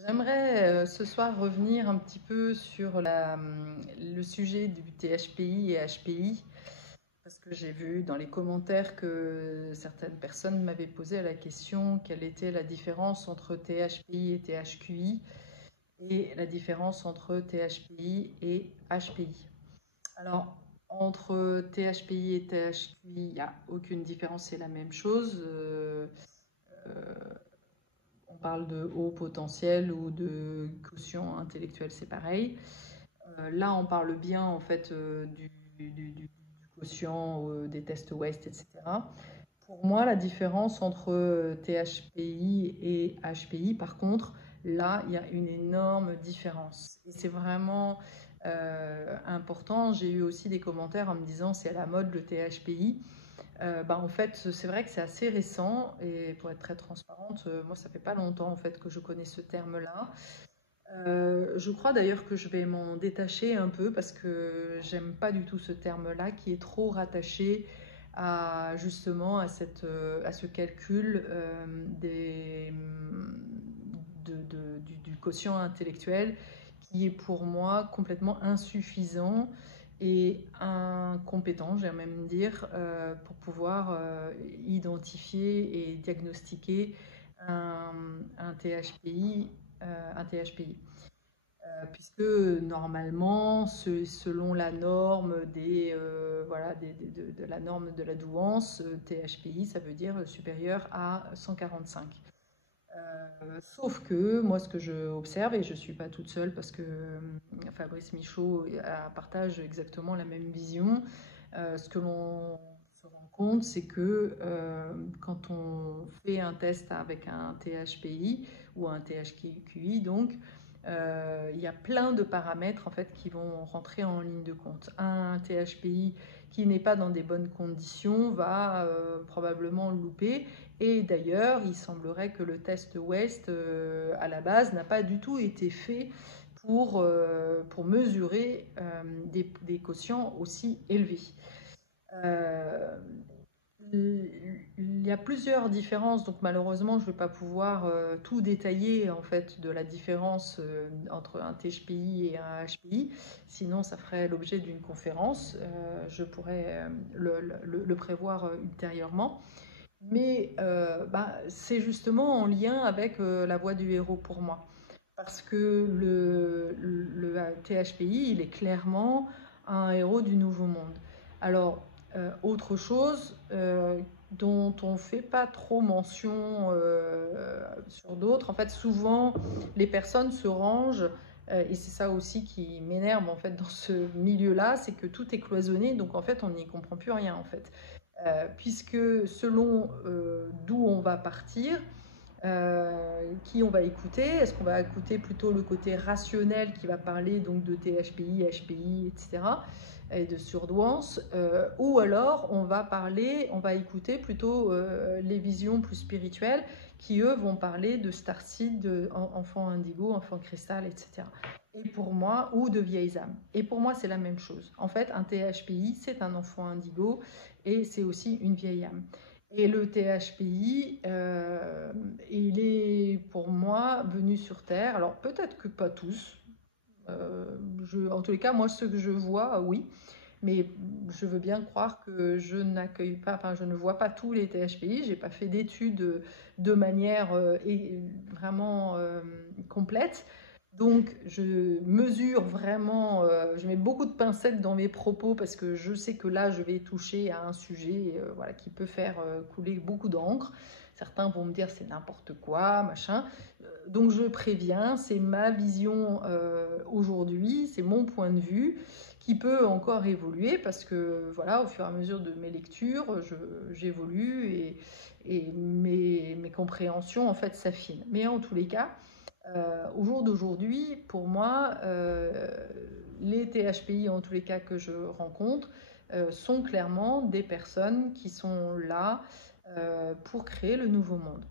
J'aimerais ce soir revenir un petit peu sur le sujet du THPI et HPI, parce que j'ai vu dans les commentaires que certaines personnes m'avaient posé la question quelle était la différence entre THPI et THQI et la différence entre THPI et HPI. Alors, entre THPI et THQI, il n'y a aucune différence, c'est la même chose. Euh, on parle de haut potentiel ou de quotient intellectuel, c'est pareil. Là, on parle bien en fait du quotient, des tests West, etc. Pour moi, la différence entre THPI et HPI, par contre, là, il y a une énorme différence. Et c'est vraiment important. J'ai eu aussi des commentaires en me disant c'est à la mode le THPI. En fait, c'est vrai que c'est assez récent et pour être très transparente, moi, ça fait pas longtemps en fait que je connais ce terme-là. Je crois d'ailleurs que je vais m'en détacher un peu parce que j'aime pas du tout ce terme-là qui est trop rattaché à justement à ce calcul du quotient intellectuel qui est pour moi complètement insuffisant et incompétent, j'aime même dire, pour pouvoir identifier et diagnostiquer un, un THPI un THPI. Puisque normalement, selon la norme de la norme de la douance, THPI, ça veut dire supérieur à 145. Sauf que moi, ce que je observe, et je ne suis pas toute seule parce que Fabrice Michaud partage exactement la même vision, ce que l'on se rend compte, c'est que quand on fait un test avec un THPI ou un THQI, donc, il y a plein de paramètres en fait qui vont rentrer en ligne de compte. Un THPI qui n'est pas dans des bonnes conditions va probablement louper. Et d'ailleurs, il semblerait que le test West, à la base, n'a pas du tout été fait pour mesurer des quotients aussi élevés. Euh, il y a plusieurs différences, donc malheureusement, je ne vais pas pouvoir tout détailler en fait de la différence entre un THPI et un HPI. Sinon, ça ferait l'objet d'une conférence. Je pourrais le prévoir ultérieurement. Mais c'est justement en lien avec la voix du héros pour moi. Parce que le THPI, il est clairement un héros du Nouveau Monde. Alors, autre chose dont on ne fait pas trop mention sur d'autres, en fait, souvent, les personnes se rangent, et c'est ça aussi qui m'énerve en fait dans ce milieu-là, c'est que tout est cloisonné, donc en fait, on n'y comprend plus rien en fait. Puisque selon d'où on va partir, qui on va écouter. Est-ce qu'on va écouter plutôt le côté rationnel qui va parler donc de THPI, HPI, etc. et de surdouance, ou alors on va écouter plutôt les visions plus spirituelles qui eux vont parler de starseed, de enfant indigo, enfant cristal, etc. Et pour moi, ou de vieilles âmes. Et pour moi, c'est la même chose. En fait, un THPI, c'est un enfant indigo et c'est aussi une vieille âme. Et le THPI, il est pour moi venu sur Terre. Alors peut-être que pas tous. En tous les cas, moi, ce que je vois, oui. Mais je veux bien croire que je n'accueille pas, enfin, je ne vois pas tous les THPI. J'ai pas fait d'études de manière vraiment complète. Donc, je mesure vraiment, je mets beaucoup de pincettes dans mes propos parce que je sais que là, je vais toucher à un sujet voilà, qui peut faire couler beaucoup d'encre. Certains vont me dire c'est n'importe quoi, machin. Donc, je préviens, c'est ma vision aujourd'hui, c'est mon point de vue qui peut encore évoluer parce que voilà, au fur et à mesure de mes lectures, j'évolue et mes compréhensions en fait s'affinent. Mais en tous les cas, au jour d'aujourd'hui, pour moi, les THPI, en tous les cas que je rencontre, sont clairement des personnes qui sont là pour créer le nouveau monde.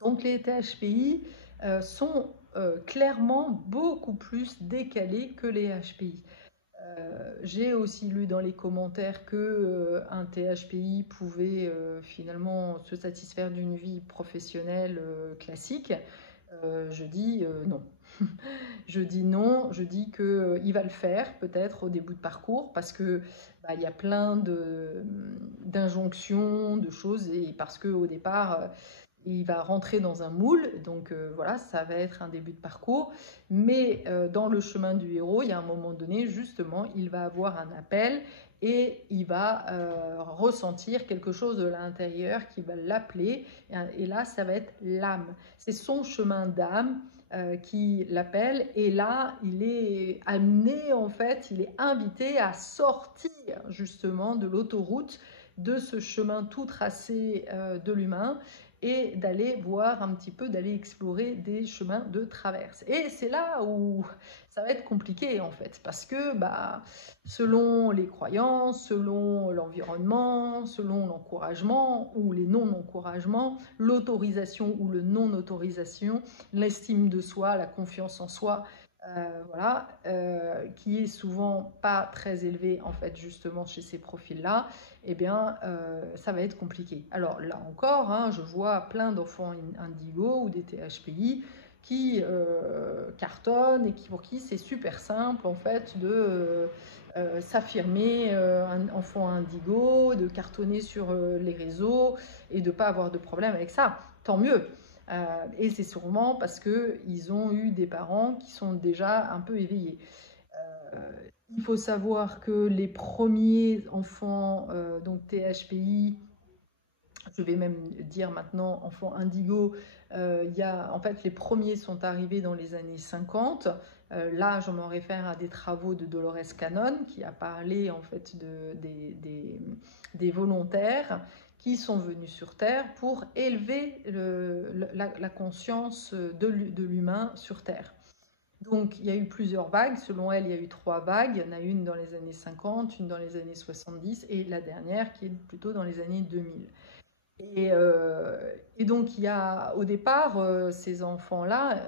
Donc les THPI sont clairement beaucoup plus décalés que les HPI. J'ai aussi lu dans les commentaires que un THPI pouvait finalement se satisfaire d'une vie professionnelle classique, Je dis non. Je dis non, je dis qu'il va le faire peut-être au début de parcours parce que bah, il y a plein d'injonctions, de choses et parce qu'au départ, il va rentrer dans un moule, donc voilà, ça va être un début de parcours. Mais dans le chemin du héros, il y a un moment donné, justement, il va avoir un appel et il va ressentir quelque chose de l'intérieur qui va l'appeler. Et là, ça va être l'âme. C'est son chemin d'âme qui l'appelle. Et là, il est amené, en fait, il est invité à sortir justement de l'autoroute, de ce chemin tout tracé de l'humain et d'aller voir un petit peu, d'aller explorer des chemins de traverse. Et c'est là où ça va être compliqué en fait, parce que bah, selon les croyances, selon l'environnement, selon l'encouragement ou les non-encouragements, l'autorisation ou le non-autorisation, l'estime de soi, la confiance en soi, voilà, qui est souvent pas très élevée en fait justement chez ces profils-là, eh bien ça va être compliqué. Alors là encore, hein, je vois plein d'enfants indigos ou des THPI qui cartonnent et pour qui c'est super simple en fait de s'affirmer un enfant indigo, de cartonner sur les réseaux et de pas avoir de problème avec ça. Tant mieux. Et c'est sûrement parce qu'ils ont eu des parents qui sont déjà un peu éveillés. Euh, il faut savoir que les premiers enfants, donc THPI, je vais même dire maintenant enfants indigo, en fait les premiers sont arrivés dans les années 50. Là, je me réfère à des travaux de Dolores Cannon qui a parlé en fait des volontaires qui sont venus sur Terre pour élever la conscience de l'humain sur Terre. Donc, il y a eu plusieurs vagues. Selon elle, il y a eu 3 vagues. Il y en a une dans les années 50, une dans les années 70 et la dernière qui est plutôt dans les années 2000. Et donc, il y a au départ, ces enfants-là,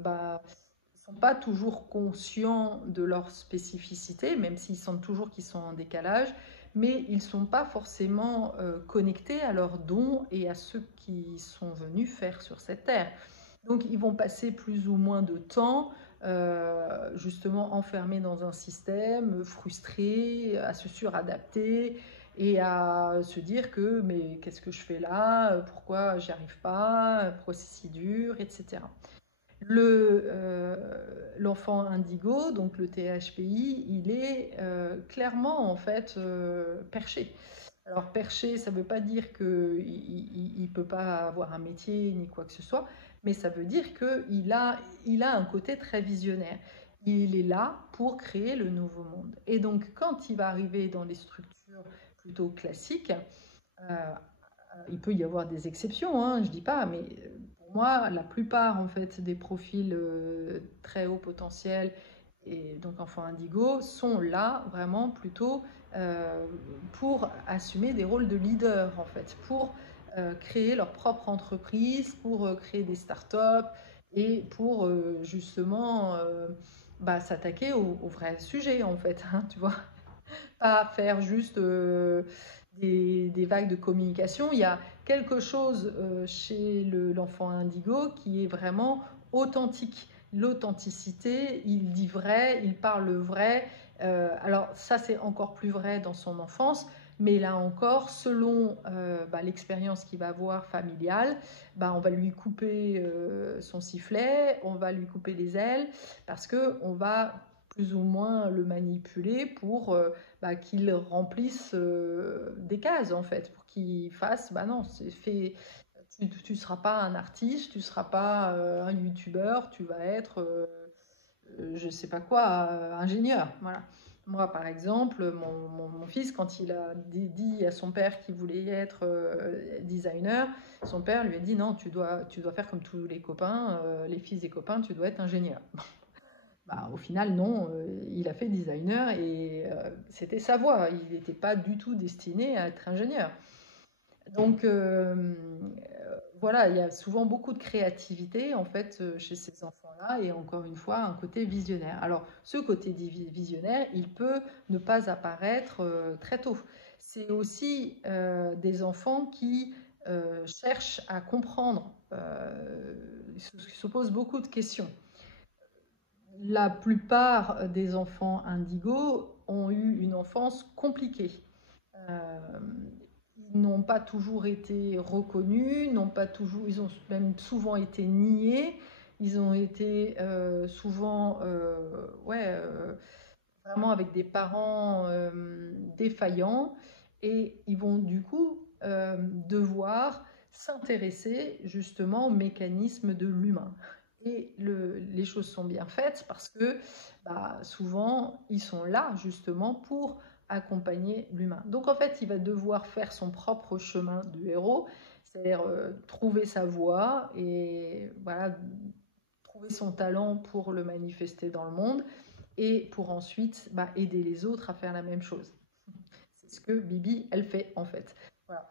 bah, ne sont pas toujours conscients de leur spécificité, même s'ils sentent toujours qu'ils sont en décalage, mais ils ne sont pas forcément connectés à leurs dons et à ce qu'ils sont venus faire sur cette terre. Donc, ils vont passer plus ou moins de temps justement enfermés dans un système, frustrés, à se suradapter et à se dire que mais qu'est-ce que je fais là, pourquoi j'y arrive pas, pourquoi c'est si dur, etc. L'enfant indigo, donc le THPI, il est clairement en fait perché. Alors perché, ça ne veut pas dire qu'il ne peut pas avoir un métier ni quoi que ce soit, mais ça veut dire qu'il a un côté très visionnaire. Il est là pour créer le nouveau monde. Et donc quand il va arriver dans les structures plutôt classiques, il peut y avoir des exceptions, hein, je ne dis pas, mais pour moi, la plupart en fait, des profils très haut potentiel et donc enfants indigo sont là vraiment plutôt euh, pour assumer des rôles de leader en fait, pour créer leur propre entreprise, pour créer des startups et pour justement bah, s'attaquer au vrai sujet en fait, hein, tu vois, pas faire juste des vagues de communication. Il y a quelque chose chez l'enfant indigo qui est vraiment authentique. L'authenticité, il dit vrai, il parle vrai. Alors ça, c'est encore plus vrai dans son enfance. Mais là encore, selon l'expérience qu'il va avoir familiale, on va lui couper son sifflet, on va lui couper les ailes, parce qu'on va plus ou moins le manipuler pour qu'il remplisse des cases en fait, pour qu'il fasse, non, c'est fait, tu ne seras pas un artiste, tu ne seras pas un youtubeur, tu vas être, je ne sais pas quoi, ingénieur. Voilà. Moi, par exemple, mon fils, quand il a dit à son père qu'il voulait être designer, son père lui a dit non, tu dois faire comme tous les copains, les fils des copains, tu dois être ingénieur. Au final, non, il a fait designer et c'était sa voie. Il n'était pas du tout destiné à être ingénieur. Donc voilà, il y a souvent beaucoup de créativité en fait chez ces enfants-là et encore une fois un côté visionnaire. Alors ce côté visionnaire, il peut ne pas apparaître très tôt. C'est aussi des enfants qui cherchent à comprendre se posent beaucoup de questions. La plupart des enfants indigos ont eu une enfance compliquée. Euh, Ils n'ont pas toujours été reconnus, ils ont même souvent été niés, ils ont été souvent, vraiment avec des parents défaillants, et ils vont du coup devoir s'intéresser justement au mécanisme de l'humain. Et les choses sont bien faites parce que souvent ils sont là justement pour accompagner l'humain. Donc en fait, il va devoir faire son propre chemin de héros, c'est-à-dire trouver sa voie et voilà, trouver son talent pour le manifester dans le monde et pour ensuite aider les autres à faire la même chose. C'est ce que Bibi, elle fait en fait. Voilà.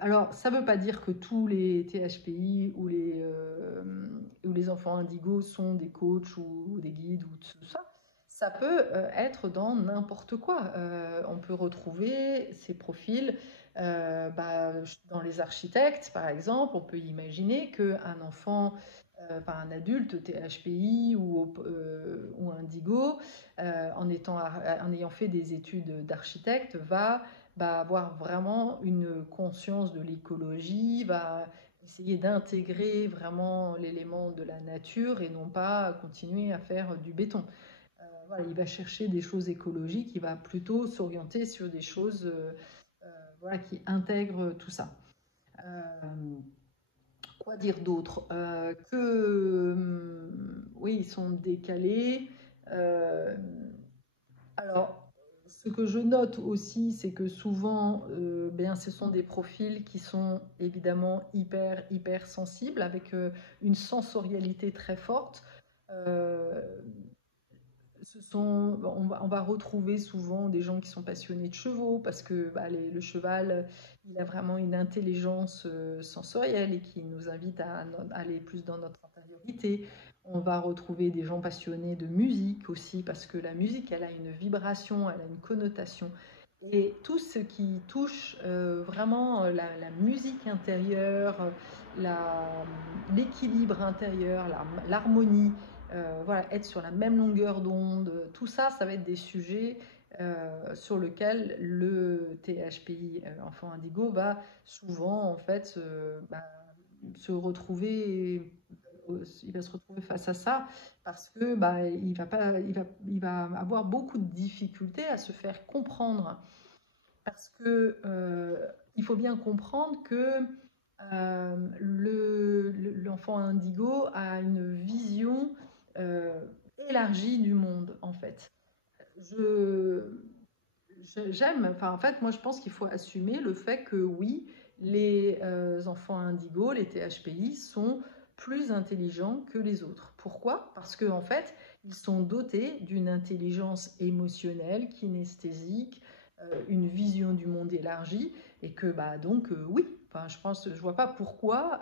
Alors, ça ne veut pas dire que tous les THPI ou les enfants indigos sont des coachs ou des guides ou tout ça. Ça peut être dans n'importe quoi. On peut retrouver ces profils dans les architectes, par exemple. On peut imaginer qu'un enfant, un adulte THPI ou indigo, en ayant fait des études d'architecte, va avoir vraiment une conscience de l'écologie, va essayer d'intégrer vraiment l'élément de la nature et non pas continuer à faire du béton. Voilà, il va chercher des choses écologiques, il va plutôt s'orienter sur des choses voilà, qui intègrent tout ça. Quoi dire d'autre oui, ils sont décalés. Alors, ce que je note aussi, c'est que souvent, ce sont des profils qui sont évidemment hyper sensibles, avec une sensorialité très forte. Euh, on va retrouver souvent des gens qui sont passionnés de chevaux parce que le cheval, il a vraiment une intelligence sensorielle et qui nous invite à aller plus dans notre intériorité. On va retrouver des gens passionnés de musique aussi parce que la musique, elle a une vibration, elle a une connotation. Et tout ce qui touche vraiment la musique intérieure, l'équilibre intérieur, l'harmonie, voilà, être sur la même longueur d'onde, tout ça, ça va être des sujets sur lesquels le THPI enfant indigo va souvent en fait se retrouver, il va se retrouver face à ça parce que il va avoir beaucoup de difficultés à se faire comprendre parce que il faut bien comprendre que l'enfant indigo a une vision euh, élargie du monde, en fait. Je, J'aime, en fait, moi je pense qu'il faut assumer le fait que oui, les enfants indigos, les THPI, sont plus intelligents que les autres. Pourquoi? Parce qu'en fait, ils sont dotés d'une intelligence émotionnelle, kinesthésique, une vision du monde élargie, et que oui, je vois pas pourquoi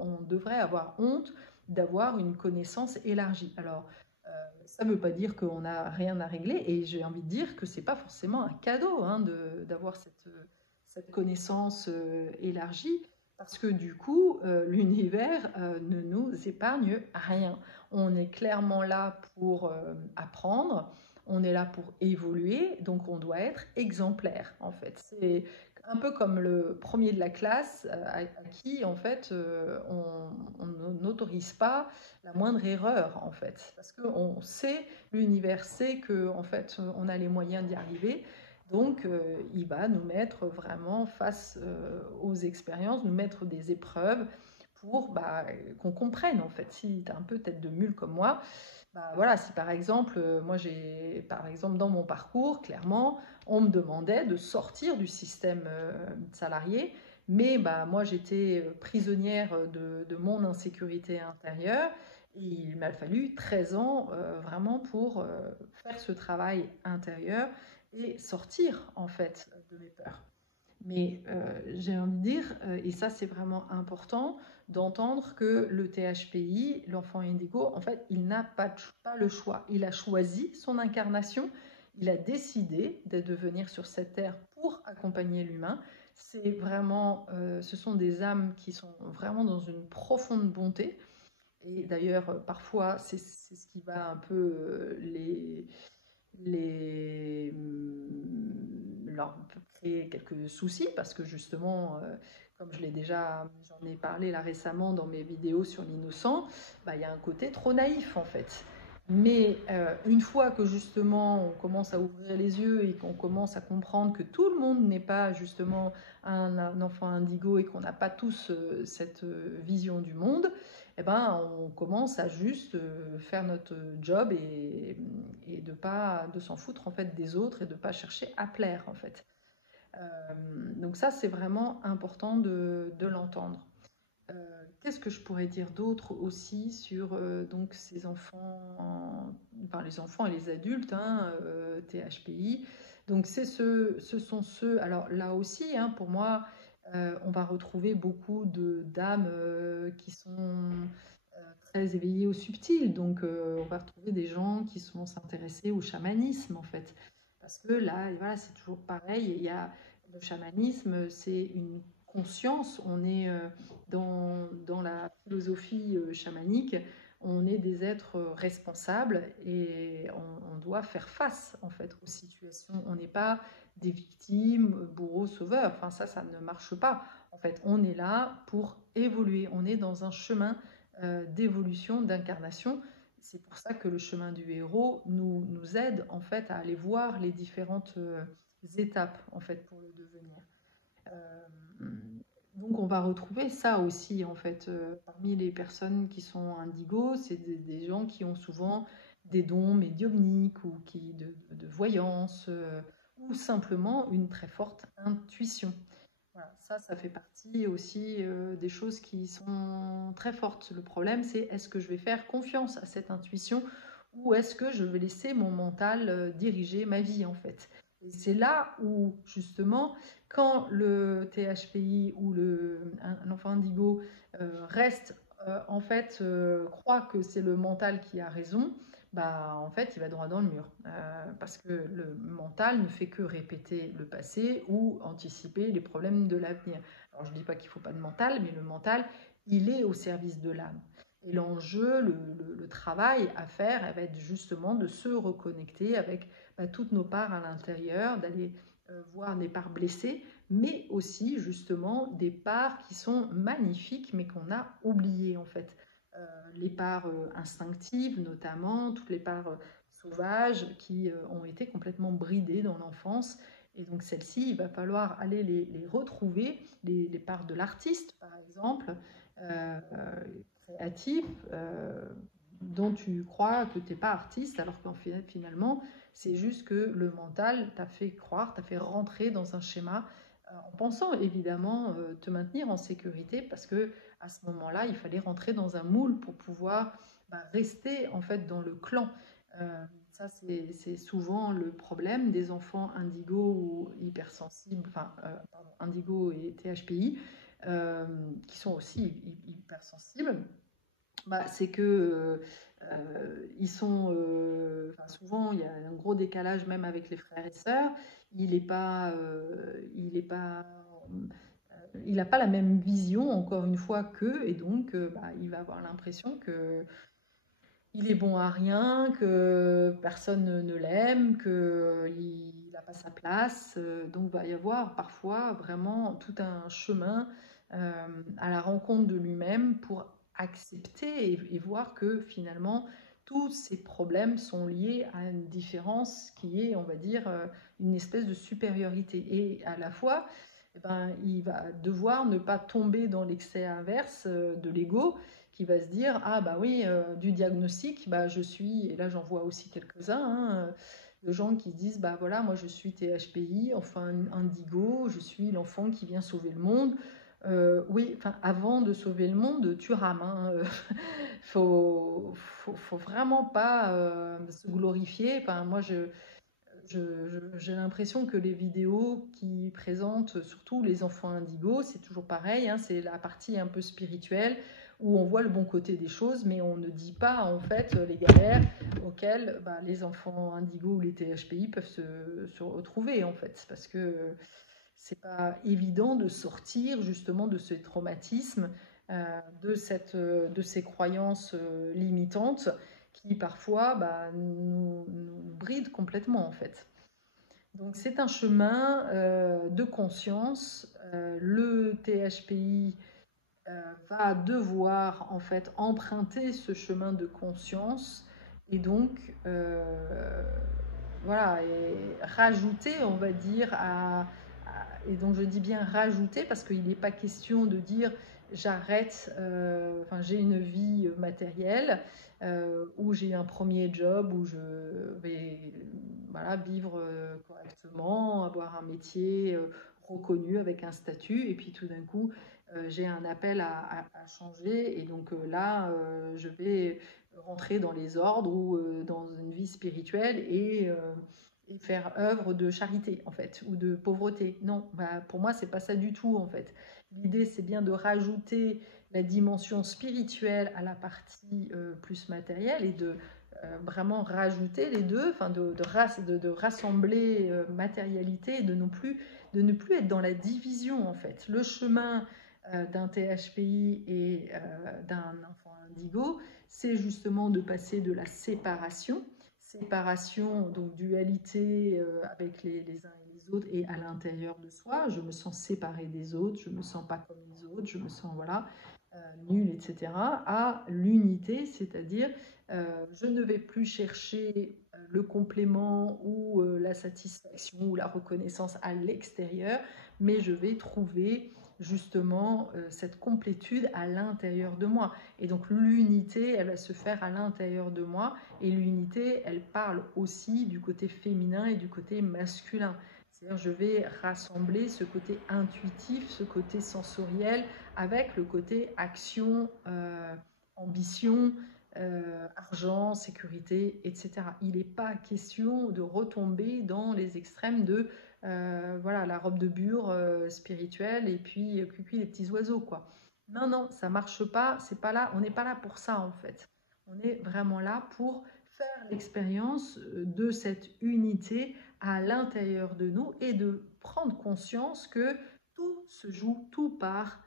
on devrait avoir honte d'avoir une connaissance élargie. Alors, ça ne veut pas dire qu'on n'a rien à régler, et j'ai envie de dire que c'est pas forcément un cadeau d'avoir cette connaissance élargie, parce que du coup, l'univers ne nous épargne rien. On est clairement là pour apprendre, on est là pour évoluer, donc on doit être exemplaire en fait. C'est un peu comme le premier de la classe à qui en fait on n'autorise pas la moindre erreur en fait, parce qu'on sait, l'univers sait que en fait on a les moyens d'y arriver, donc il va nous mettre vraiment face aux expériences, nous mettre des épreuves pour qu'on comprenne en fait. Si tu es un peu tête de mule comme moi, voilà, si par exemple, moi j'ai, par exemple dans mon parcours, clairement, on me demandait de sortir du système salarié, mais moi j'étais prisonnière de mon insécurité intérieure, et il m'a fallu 13 ans vraiment pour faire ce travail intérieur et sortir en fait de mes peurs. Mais j'ai envie de dire, et ça c'est vraiment important, d'entendre que le THPI, l'enfant indigo, en fait, il n'a pas le choix. Il a choisi son incarnation, il a décidé de venir sur cette terre pour accompagner l'humain. C'est vraiment, ce sont des âmes qui sont vraiment dans une profonde bonté. Et d'ailleurs, parfois, c'est ce qui va un peu leur créer quelques soucis parce que justement, comme je l'ai déjà, j'en ai parlé là récemment dans mes vidéos sur l'innocent, bah, il y a un côté trop naïf en fait. Mais une fois que justement on commence à ouvrir les yeux et qu'on commence à comprendre que tout le monde n'est pas justement un enfant indigo et qu'on n'a pas tous cette vision du monde, eh ben, on commence à juste faire notre job et de s'en foutre en fait des autres et de pas chercher à plaire en fait. Donc ça c'est vraiment important de l'entendre. Qu'est-ce que je pourrais dire d'autre aussi sur donc ces enfants, enfin les enfants et les adultes, hein, THPI. Donc ce sont ceux. Alors là aussi, hein, pour moi, on va retrouver beaucoup de d'âmes qui sont très éveillées au subtil. Donc on va retrouver des gens qui sont s'intéresser au chamanisme en fait, parce que là, voilà, c'est toujours pareil. Il y a le chamanisme, c'est une conscience. On est dans la philosophie chamanique, on est des êtres responsables et on doit faire face en fait aux situations. On n'est pas des victimes, bourreaux, sauveurs. Enfin, ça ne marche pas. En fait, on est là pour évoluer. On est dans un chemin d'évolution, d'incarnation. C'est pour ça que le chemin du héros nous aide en fait à aller voir les différentes étapes en fait pour le devenir. Euh, donc on va retrouver ça aussi en fait parmi les personnes qui sont indigos, c'est des gens qui ont souvent des dons médiumniques ou de voyance ou simplement une très forte intuition. Voilà, ça fait partie aussi des choses qui sont très fortes. Le problème, c'est est-ce que je vais faire confiance à cette intuition ou est-ce que je vais laisser mon mental diriger ma vie en fait. Et c'est là où justement, quand le THPI ou un enfant indigo reste en fait croit que c'est le mental qui a raison, bah, en fait, il va droit dans le mur. Parce que le mental ne fait que répéter le passé ou anticiper les problèmes de l'avenir. Alors, je ne dis pas qu'il ne faut pas de mental, mais le mental, il est au service de l'âme. Et l'enjeu, le travail à faire, elle va être justement de se reconnecter avec toutes nos parts à l'intérieur, d'aller voir des parts blessées, mais aussi justement des parts qui sont magnifiques, mais qu'on a oubliées en fait. Les parts instinctives notamment, toutes les parts sauvages qui ont été complètement bridées dans l'enfance. Et donc celles-ci, il va falloir aller les retrouver, les parts de l'artiste par exemple, euh, créatif, dont tu crois que tu n'es pas artiste, alors qu'en fait, finalement, c'est juste que le mental t'a fait croire, t'a fait rentrer dans un schéma en pensant évidemment te maintenir en sécurité parce que à ce moment-là, il fallait rentrer dans un moule pour pouvoir rester en fait dans le clan. Ça, c'est souvent le problème des enfants indigo ou hypersensibles, enfin, pardon, indigo et THPI, qui sont aussi hypersensibles. C'est que ils sont, souvent il y a un gros décalage même avec les frères et sœurs. Il n'a pas la même vision encore une fois qu'eux et donc il va avoir l'impression que il est bon à rien, que personne ne l'aime, qu'il n'a pas sa place. Donc il va y avoir parfois vraiment tout un chemin à la rencontre de lui-même pour accepter et voir que finalement tous ces problèmes sont liés à une différence qui est, on va dire, une espèce de supériorité. Et à la fois, il va devoir ne pas tomber dans l'excès inverse de l'ego qui va se dire ah bah oui du diagnostic je suis et là j'en vois aussi quelques-uns de gens qui disent bah voilà moi je suis THPI enfin indigo je suis l'enfant qui vient sauver le monde oui enfin avant de sauver le monde tu rames hein, faut vraiment pas se glorifier enfin moi j'ai l'impression que les vidéos qui présentent surtout les enfants indigos, c'est toujours pareil, hein, c'est la partie un peu spirituelle où on voit le bon côté des choses, mais on ne dit pas en fait les galères auxquelles les enfants indigos ou les THPI peuvent se retrouver en fait, parce que c'est pas évident de sortir justement de ce traumatisme de ces croyances limitantes qui parfois nous brident complètement en fait. Donc c'est un chemin de conscience. Le THPI va devoir en fait emprunter ce chemin de conscience et donc voilà, et rajouter, on va dire, et donc je dis bien rajouter parce qu'il n'est pas question de dire j'arrête, enfin j'ai une vie matérielle où j'ai un premier job où je vais voilà, vivre correctement, avoir un métier reconnu avec un statut et puis tout d'un coup j'ai un appel à changer et donc là je vais rentrer dans les ordres ou dans une vie spirituelle et faire œuvre de charité en fait ou de pauvreté. Non, pour moi c'est pas ça du tout en fait. L'idée c'est bien de rajouter la dimension spirituelle à la partie plus matérielle et de vraiment rajouter les deux, enfin de rassembler matérialité et de ne plus être dans la division en fait. Le chemin d'un THPI et d'un enfant indigo, c'est justement de passer de la séparation, donc dualité avec les uns et les autres et à l'intérieur de soi, je me sens séparée des autres, je me sens pas comme les autres, je me sens voilà nulle, etc., à l'unité, c'est-à-dire je ne vais plus chercher le complément ou la satisfaction ou la reconnaissance à l'extérieur, mais je vais trouver justement cette complétude à l'intérieur de moi. Et donc l'unité, elle va se faire à l'intérieur de moi. Et l'unité, elle parle aussi du côté féminin et du côté masculin. C'est-à-dire je vais rassembler ce côté intuitif, ce côté sensoriel, avec le côté action, ambition, argent, sécurité, etc. Il n'est pas question de retomber dans les extrêmes de voilà, la robe de bure spirituelle et puis cuicui les petits oiseaux, quoi. Non, non, ça marche pas, c'est pas là, on n'est pas là pour ça en fait. On est vraiment là pour faire l'expérience de cette unité à l'intérieur de nous et de prendre conscience que tout se joue, tout part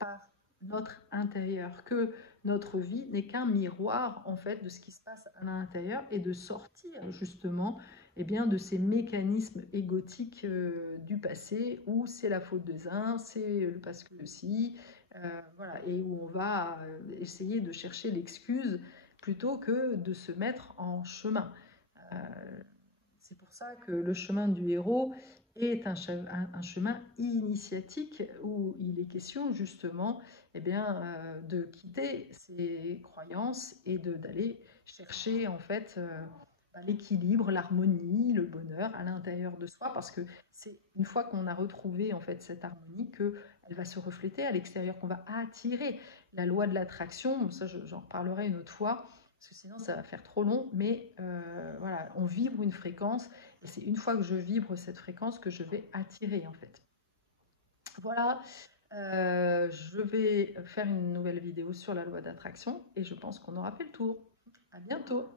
par notre intérieur, que notre vie n'est qu'un miroir en fait de ce qui se passe à l'intérieur et de sortir justement eh bien, de ces mécanismes égotiques du passé où c'est la faute des uns, c'est parce que si, voilà, et où on va essayer de chercher l'excuse plutôt que de se mettre en chemin. Euh, c'est pour ça que le chemin du héros est un chemin initiatique où il est question justement eh bien, de quitter ses croyances et d'aller chercher en fait l'équilibre, l'harmonie, le bonheur à l'intérieur de soi parce que c'est une fois qu'on a retrouvé en fait cette harmonie qu'elle va se refléter à l'extérieur, qu'on va attirer. La loi de l'attraction, ça j'en reparlerai une autre fois, parce que sinon ça va faire trop long, mais voilà, on vibre une fréquence, et c'est une fois que je vibre cette fréquence que je vais attirer en fait. Voilà, je vais faire une nouvelle vidéo sur la loi d'attraction, et je pense qu'on aura fait le tour. À bientôt.